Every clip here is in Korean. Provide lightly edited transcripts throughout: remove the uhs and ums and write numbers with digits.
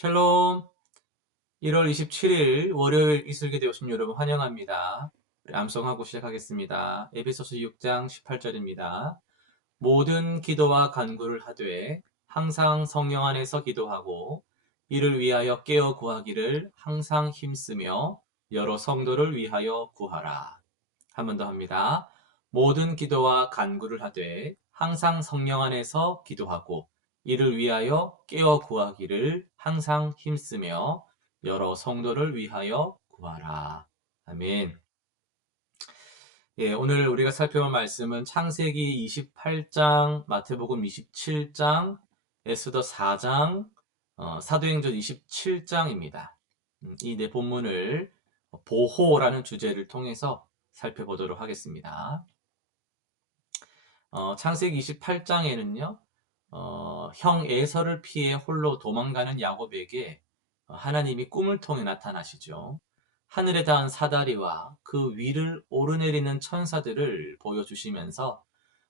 샬롬. 1월 27일 월요일 이슬기대 오신 여러분 환영합니다. 우리 암송하고 시작하겠습니다. 에베소서 6장 18절입니다. 모든 기도와 간구를 하되 항상 성령 안에서 기도하고 이를 위하여 깨어 구하기를 항상 힘쓰며 여러 성도를 위하여 구하라. 한 번 더 합니다. 모든 기도와 간구를 하되 항상 성령 안에서 기도하고 이를 위하여 깨어 구하기를 항상 힘쓰며 여러 성도를 위하여 구하라. 아멘. 예, 오늘 우리가 살펴볼 말씀은 창세기 28장, 마태복음 27장, 에스더 4장, 사도행전 27장입니다. 이 네 본문을 보호라는 주제를 통해서 살펴보도록 하겠습니다. 창세기 28장에는요, 형 에서를 피해 홀로 도망가는 야곱에게 하나님이 꿈을 통해 나타나시죠. 하늘에 닿은 사다리와 그 위를 오르내리는 천사들을 보여주시면서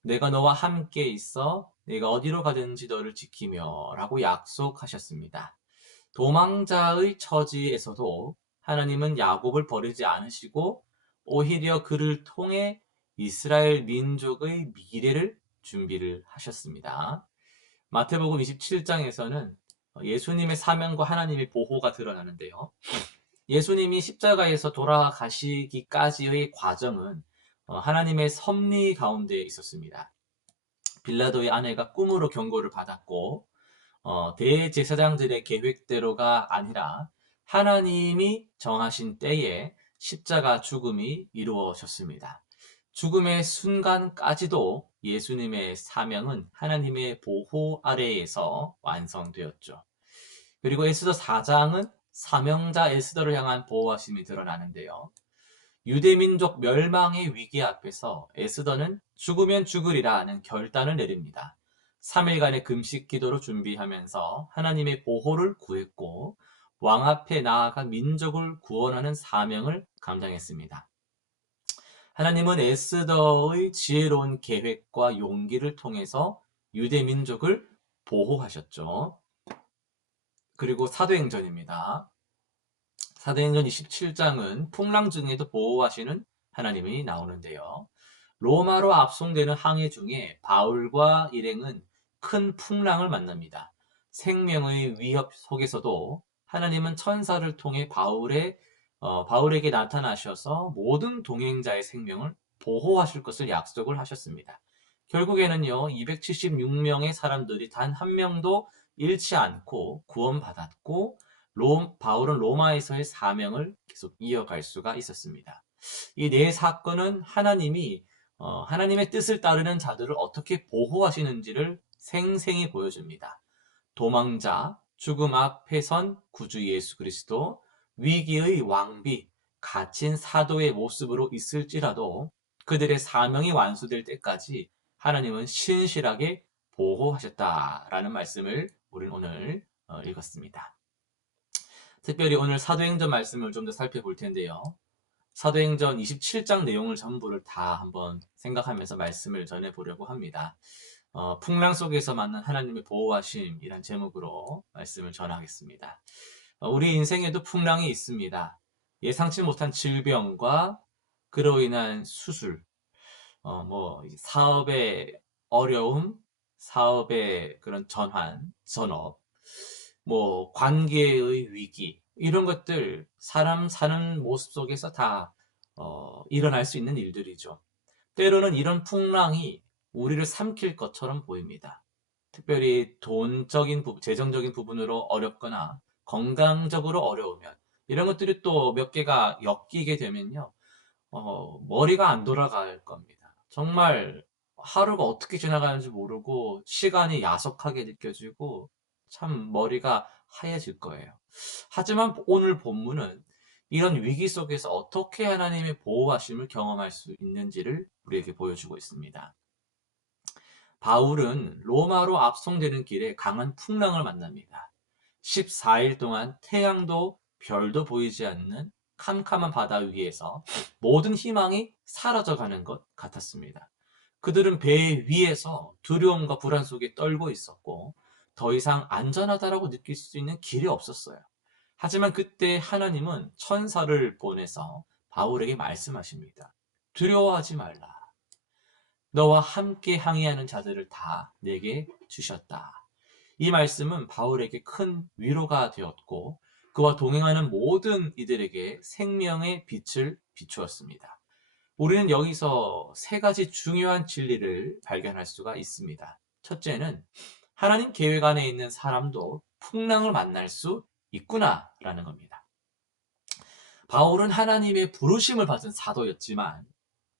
내가 너와 함께 있어 내가 어디로 가든지 너를 지키며 라고 약속하셨습니다. 도망자의 처지에서도 하나님은 야곱을 버리지 않으시고 오히려 그를 통해 이스라엘 민족의 미래를 준비를 하셨습니다. 마태복음 27장에서는 예수님의 사명과 하나님의 보호가 드러나는데요. 예수님이 십자가에서 돌아가시기까지의 과정은 하나님의 섭리 가운데 있었습니다. 빌라도의 아내가 꿈으로 경고를 받았고 대제사장들의 계획대로가 아니라 하나님이 정하신 때에 십자가 죽음이 이루어졌습니다. 죽음의 순간까지도 예수님의 사명은 하나님의 보호 아래에서 완성되었죠. 그리고 에스더 4장은 사명자 에스더를 향한 보호하심이 드러나는데요. 유대민족 멸망의 위기 앞에서 에스더는 죽으면 죽으리라는 결단을 내립니다. 3일간의 금식 기도로 준비하면서 하나님의 보호를 구했고 왕 앞에 나아가 민족을 구원하는 사명을 감당했습니다. 하나님은 에스더의 지혜로운 계획과 용기를 통해서 유대 민족을 보호하셨죠. 그리고 사도행전입니다. 사도행전 27장은 풍랑 중에도 보호하시는 하나님이 나오는데요. 로마로 압송되는 항해 중에 바울과 일행은 큰 풍랑을 만납니다. 생명의 위협 속에서도 하나님은 천사를 통해 바울에게 나타나셔서 모든 동행자의 생명을 보호하실 것을 약속을 하셨습니다. 결국에는요, 276명의 사람들이 단 한 명도 잃지 않고 구원받았고, 바울은 로마에서의 사명을 계속 이어갈 수가 있었습니다. 이 네 사건은 하나님의 뜻을 따르는 자들을 어떻게 보호하시는지를 생생히 보여줍니다. 도망자, 죽음 앞에 선 구주 예수 그리스도, 위기의 왕비, 갇힌 사도의 모습으로 있을지라도 그들의 사명이 완수될 때까지 하나님은 신실하게 보호하셨다라는 말씀을 우리는 오늘 읽었습니다. 특별히 오늘 사도행전 말씀을 좀 더 살펴볼 텐데요. 사도행전 27장 내용을 전부를 다 한번 생각하면서 말씀을 전해보려고 합니다. 풍랑 속에서 만난 하나님의 보호하심이란 제목으로 말씀을 전하겠습니다. 우리 인생에도 풍랑이 있습니다. 예상치 못한 질병과 그로 인한 수술, 사업의 어려움, 사업의 그런 전업, 관계의 위기, 이런 것들, 사람 사는 모습 속에서 다, 일어날 수 있는 일들이죠. 때로는 이런 풍랑이 우리를 삼킬 것처럼 보입니다. 특별히 재정적인 부분으로 어렵거나 건강적으로 어려우면, 이런 것들이 또 몇 개가 엮이게 되면요, 머리가 안 돌아갈 겁니다. 정말 하루가 어떻게 지나가는지 모르고 시간이 야속하게 느껴지고 참 머리가 하얘질 거예요. 하지만 오늘 본문은 이런 위기 속에서 어떻게 하나님의 보호하심을 경험할 수 있는지를 우리에게 보여주고 있습니다. 바울은 로마로 압송되는 길에 강한 풍랑을 만납니다. 14일 동안 태양도 별도 보이지 않는 캄캄한 바다 위에서 모든 희망이 사라져가는 것 같았습니다. 그들은 배 위에서 두려움과 불안 속에 떨고 있었고 더 이상 안전하다라고 느낄 수 있는 길이 없었어요. 하지만 그때 하나님은 천사를 보내서 바울에게 말씀하십니다. 두려워하지 말라. 너와 함께 항해하는 자들을 다 내게 주셨다. 이 말씀은 바울에게 큰 위로가 되었고 그와 동행하는 모든 이들에게 생명의 빛을 비추었습니다. 우리는 여기서 세 가지 중요한 진리를 발견할 수가 있습니다. 첫째는 하나님 계획 안에 있는 사람도 풍랑을 만날 수 있구나라는 겁니다. 바울은 하나님의 부르심을 받은 사도였지만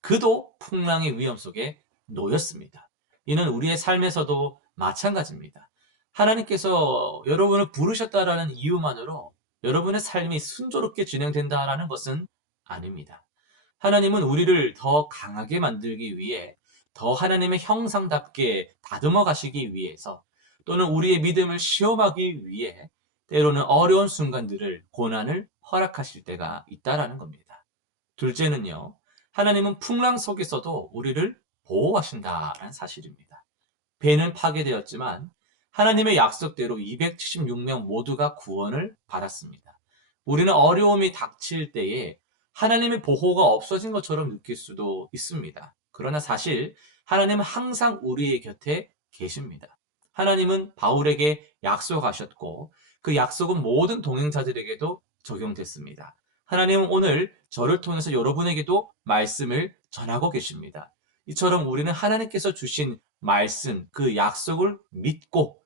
그도 풍랑의 위험 속에 놓였습니다. 이는 우리의 삶에서도 마찬가지입니다. 하나님께서 여러분을 부르셨다라는 이유만으로 여러분의 삶이 순조롭게 진행된다라는 것은 아닙니다. 하나님은 우리를 더 강하게 만들기 위해 더 하나님의 형상답게 다듬어 가시기 위해서 또는 우리의 믿음을 시험하기 위해 때로는 어려운 순간들을 고난을 허락하실 때가 있다라는 겁니다. 둘째는요. 하나님은 풍랑 속에서도 우리를 보호하신다라는 사실입니다. 배는 파괴되었지만 하나님의 약속대로 276명 모두가 구원을 받았습니다. 우리는 어려움이 닥칠 때에 하나님의 보호가 없어진 것처럼 느낄 수도 있습니다. 그러나 사실 하나님은 항상 우리의 곁에 계십니다. 하나님은 바울에게 약속하셨고 그 약속은 모든 동행자들에게도 적용됐습니다. 하나님은 오늘 저를 통해서 여러분에게도 말씀을 전하고 계십니다. 이처럼 우리는 하나님께서 주신 말씀, 그 약속을 믿고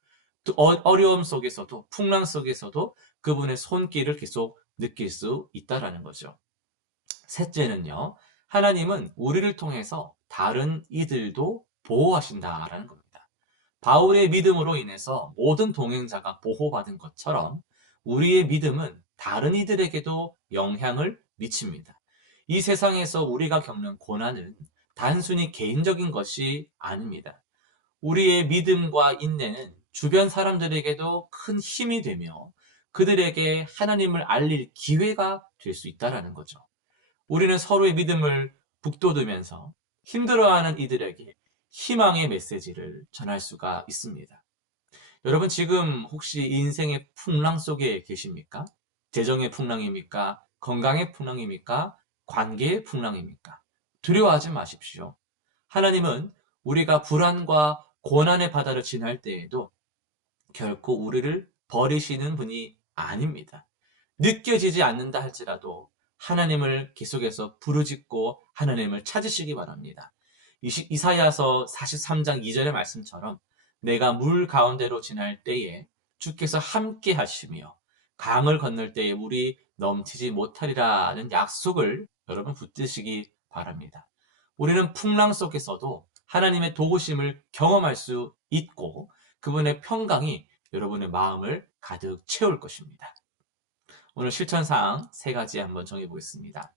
어려움 속에서도 풍랑 속에서도 그분의 손길을 계속 느낄 수 있다라는 거죠. 셋째는요. 하나님은 우리를 통해서 다른 이들도 보호하신다라는 겁니다. 바울의 믿음으로 인해서 모든 동행자가 보호받은 것처럼 우리의 믿음은 다른 이들에게도 영향을 미칩니다. 이 세상에서 우리가 겪는 고난은 단순히 개인적인 것이 아닙니다. 우리의 믿음과 인내는 주변 사람들에게도 큰 힘이 되며 그들에게 하나님을 알릴 기회가 될 수 있다는 거죠. 우리는 서로의 믿음을 북돋으면서 힘들어하는 이들에게 희망의 메시지를 전할 수가 있습니다. 여러분 지금 혹시 인생의 풍랑 속에 계십니까? 재정의 풍랑입니까? 건강의 풍랑입니까? 관계의 풍랑입니까? 두려워하지 마십시오. 하나님은 우리가 불안과 고난의 바다를 지날 때에도 결코 우리를 버리시는 분이 아닙니다. 느껴지지 않는다 할지라도 하나님을 계속해서 부르짖고 하나님을 찾으시기 바랍니다. 이사야서 43장 2절의 말씀처럼 내가 물 가운데로 지날 때에 주께서 함께 하시며 강을 건널 때에 물이 넘치지 못하리라는 약속을 여러분 붙드시기 바랍니다. 우리는 풍랑 속에서도 하나님의 도우심을 경험할 수 있고 그분의 평강이 여러분의 마음을 가득 채울 것입니다. 오늘 실천사항 세 가지 한번 정해보겠습니다.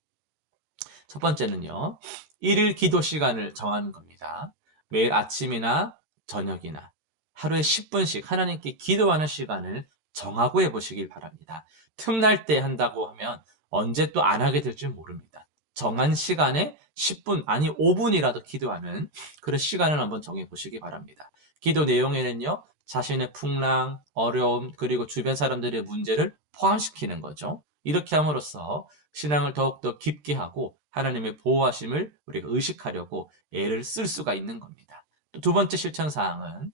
첫 번째는요. 1일 기도 시간을 정하는 겁니다. 매일 아침이나 저녁이나 하루에 10분씩 하나님께 기도하는 시간을 정하고 해보시길 바랍니다. 틈날 때 한다고 하면 언제 또 안 하게 될지 모릅니다. 정한 시간에 10분 아니 5분이라도 기도하는 그런 시간을 한번 정해보시기 바랍니다. 기도 내용에는요. 자신의 풍랑, 어려움, 그리고 주변 사람들의 문제를 포함시키는 거죠. 이렇게 함으로써 신앙을 더욱더 깊게 하고 하나님의 보호하심을 우리가 의식하려고 애를 쓸 수가 있는 겁니다. 또 두 번째 실천 사항은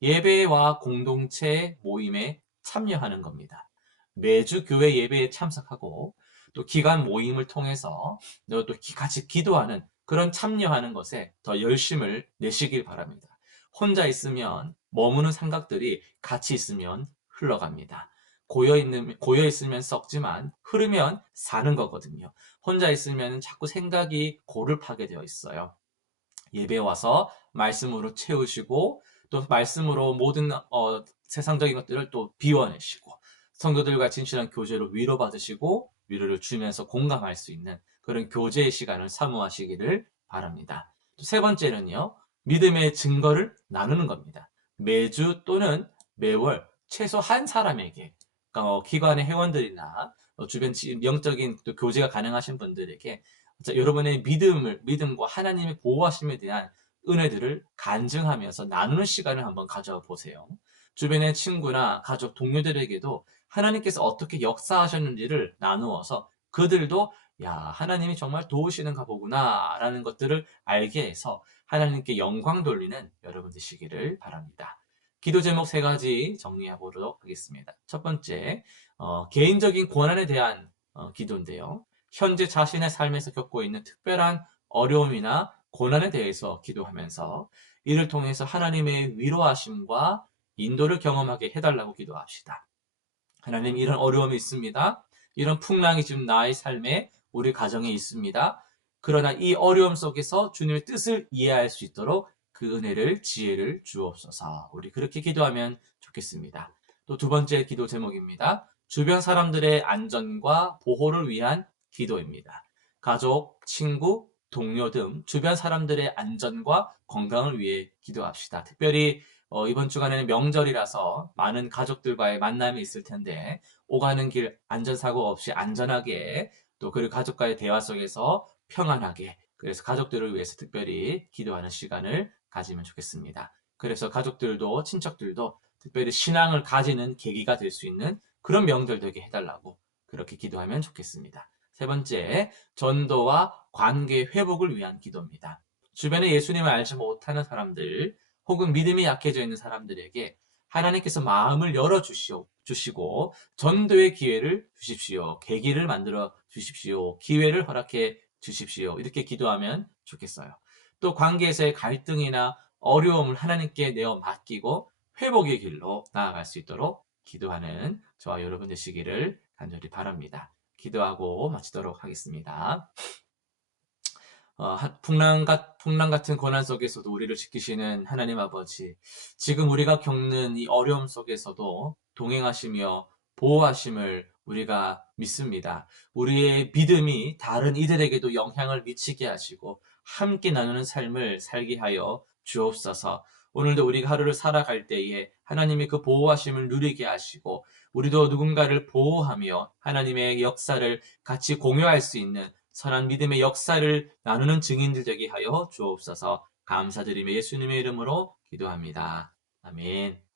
예배와 공동체 모임에 참여하는 겁니다. 매주 교회 예배에 참석하고 또 기간 모임을 통해서 또 같이 기도하는 그런 참여하는 것에 더 열심을 내시길 바랍니다. 혼자 있으면 머무는 생각들이 같이 있으면 흘러갑니다. 고여 있으면 썩지만 흐르면 사는 거거든요. 혼자 있으면 자꾸 생각이 골을 파게 되어 있어요. 예배 와서 말씀으로 채우시고 또 말씀으로 모든 세상적인 것들을 또 비워내시고 성도들과 진실한 교제로 위로받으시고 위로를 주면서 공감할 수 있는 그런 교제의 시간을 사모하시기를 바랍니다. 또 세 번째는요. 믿음의 증거를 나누는 겁니다. 매주 또는 매월 최소 한 사람에게 기관의 회원들이나 주변 영적인 또 교제가 가능하신 분들에게 여러분의 믿음과 하나님의 보호하심에 대한 은혜들을 간증하면서 나누는 시간을 한번 가져보세요. 주변의 친구나 가족, 동료들에게도 하나님께서 어떻게 역사하셨는지를 나누어서 그들도 야, 하나님이 정말 도우시는가 보구나 라는 것들을 알게 해서 하나님께 영광 돌리는 여러분 되시기를 바랍니다. 기도 제목 세 가지 정리해 보도록 하겠습니다. 첫 번째, 개인적인 고난에 대한 기도인데요. 현재 자신의 삶에서 겪고 있는 특별한 어려움이나 고난에 대해서 기도하면서 이를 통해서 하나님의 위로하심과 인도를 경험하게 해달라고 기도합시다. 하나님, 이런 어려움이 있습니다. 이런 풍랑이 지금 나의 삶에, 우리 가정에 있습니다. 그러나 이 어려움 속에서 주님의 뜻을 이해할 수 있도록 그 은혜를, 지혜를 주옵소서. 우리 그렇게 기도하면 좋겠습니다. 또 두 번째 기도 제목입니다. 주변 사람들의 안전과 보호를 위한 기도입니다. 가족, 친구, 동료 등 주변 사람들의 안전과 건강을 위해 기도합시다. 특별히 이번 주간에는 명절이라서 많은 가족들과의 만남이 있을 텐데 오가는 길 안전사고 없이 안전하게, 또 그리고 가족과의 대화 속에서 평안하게, 그래서 가족들을 위해서 특별히 기도하는 시간을 가지면 좋겠습니다. 그래서 가족들도 친척들도 특별히 신앙을 가지는 계기가 될 수 있는 그런 명절 되게 해달라고 그렇게 기도하면 좋겠습니다. 세 번째, 전도와 관계 회복을 위한 기도입니다. 주변에 예수님을 알지 못하는 사람들, 혹은 믿음이 약해져 있는 사람들에게 하나님께서 마음을 주시고 전도의 기회를 주십시오. 계기를 만들어 주십시오. 기회를 허락해 주십시오. 이렇게 기도하면 좋겠어요. 또 관계에서의 갈등이나 어려움을 하나님께 내어 맡기고 회복의 길로 나아갈 수 있도록 기도하는 저와 여러분 되시기를 간절히 바랍니다. 기도하고 마치도록 하겠습니다. 풍랑 같은 고난 속에서도 우리를 지키시는 하나님 아버지, 지금 우리가 겪는 이 어려움 속에서도 동행하시며 보호하심을 우리가 믿습니다. 우리의 믿음이 다른 이들에게도 영향을 미치게 하시고 함께 나누는 삶을 살게 하여 주옵소서. 오늘도 우리가 하루를 살아갈 때에 하나님의 그 보호하심을 누리게 하시고 우리도 누군가를 보호하며 하나님의 역사를 같이 공유할 수 있는 선한 믿음의 역사를 나누는 증인들 되게 하여 주옵소서. 감사드리며 예수님의 이름으로 기도합니다. 아멘.